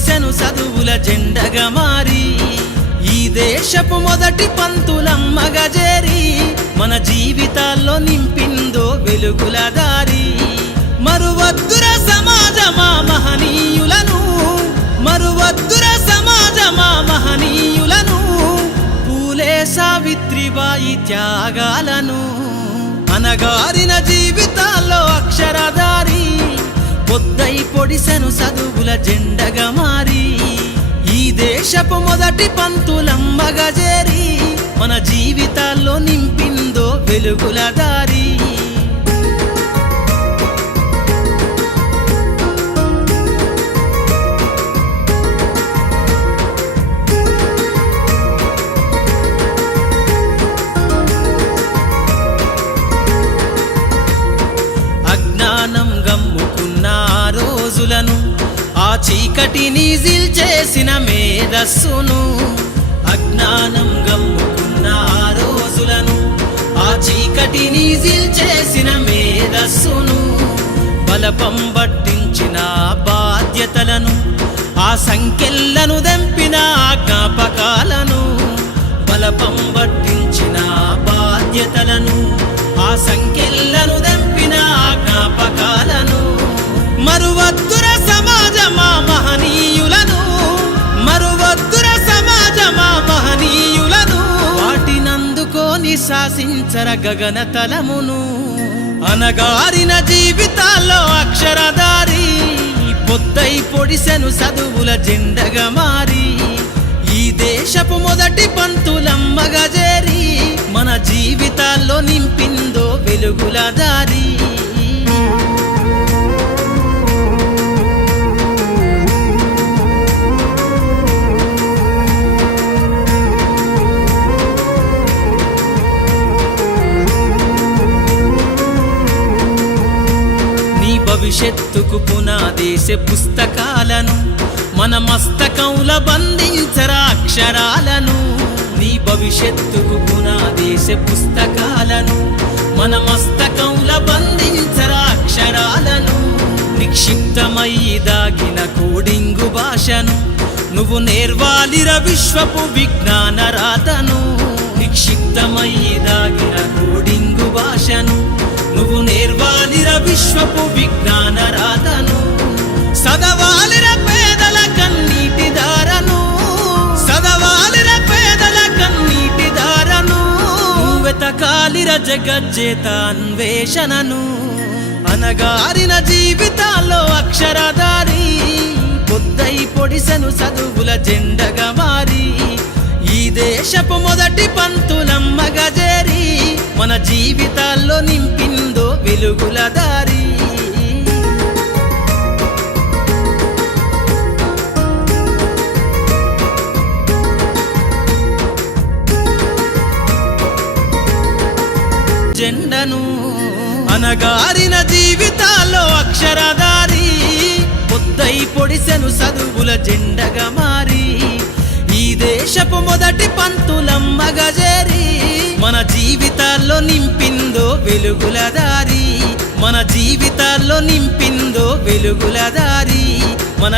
పొడిసెను చదువుల జెండగా మారి ఈ దేశపు మొదటి పంతులమ్మగా చేరి మన జీవితాల్లో నింపిందో వెలుగుల దారి మరువద్దుర సమాజమా మహనీయులను మరువద్దుర సమాజమా మహనీయులను పూలే సావిత్రిబాయి త్యాగాలను అనగారిన జీవితాల్లో అక్షరధారి పొద్దై పొడిసెను చదువుల జెండగా మారి ఈ దేశపు మొదటి పంతులమ్మగా చేరి మన జీవితాల్లో నింపిందో వెలుగుల దారి అజ్ఞానం గమ్ముకున్న రోజులను ఆ చీకటిని చేసిన మేధస్సును అజ్ఞానం గమ్ముకున్న రోజులను ఆ చీకటిని చేసిన మేధస్సును బలపం పట్టించిన బాధ్యతలను ఆ సంఖ్యలను దంపిన జ్ఞాపకాలను బలపం పట్టించిన బాధ్యతలను ఆ సంఖ్యలను దంపిన జ్ఞాపకాలను మరువద్దుర సమాజమా మహనీయులను మరువద్దుర సమాజమా మహనీయులను వాటినందుకోని శాసించర గగన తలమును అనగారిన జీవితాల్లో అక్షరధారి పొద్దై పొడిసెను చదువుల జెండగా మారి ఈ దేశపు మొదటి పంతులమ్మగా చేరి మన జీవితాల్లో నింపిందో వెలుగుల దారి భవిష్యత్తుకు పునాదేశే పుస్తకాలను మన మస్తకంల బంధించరా అక్షరాలను నీ భవిష్యత్తుకు పునాదేశే పుస్తకాలను మన మస్తకంల బంధించరా అక్షరాలను నిక్షిప్తమై దాగిన కోడింగు భాషను నువ్వు నేర్వాలిర విశ్వపు విజ్ఞాన రాతను నిక్షిప్తమై దాగిన కోడింగు భాషను నువ్వు నేర్వాలిర విశ్వపు విజ్ఞాన రాతను సదవాలిర పేదల కన్నీటి దారను సదవాలిర పేదల కన్నీటి దారను వెతకాలిర జగజ్జేత అన్వేషణను అనగారిన జీవితాల్లో అక్షరధారి పొద్దై పొడిసెను చదువుల జెండగా మారి ఈ దేశపు మొదటి పంతులమ్మగా చేరి మన జీవితాల్లో నింపిందో వెలుగుల దారి జెండను అనగారిన జీవితాల్లో అక్షరధారి పొద్దై పొడిసెను చదువుల జెండగా మారి ఈ దేశపు మొదటి పంతులమ్మగా చేరి మన జీవితాల్లో నింపిందో వెలుగుల దారి మన జీవితాల్లో నింపిందో వెలుగుల దారి మన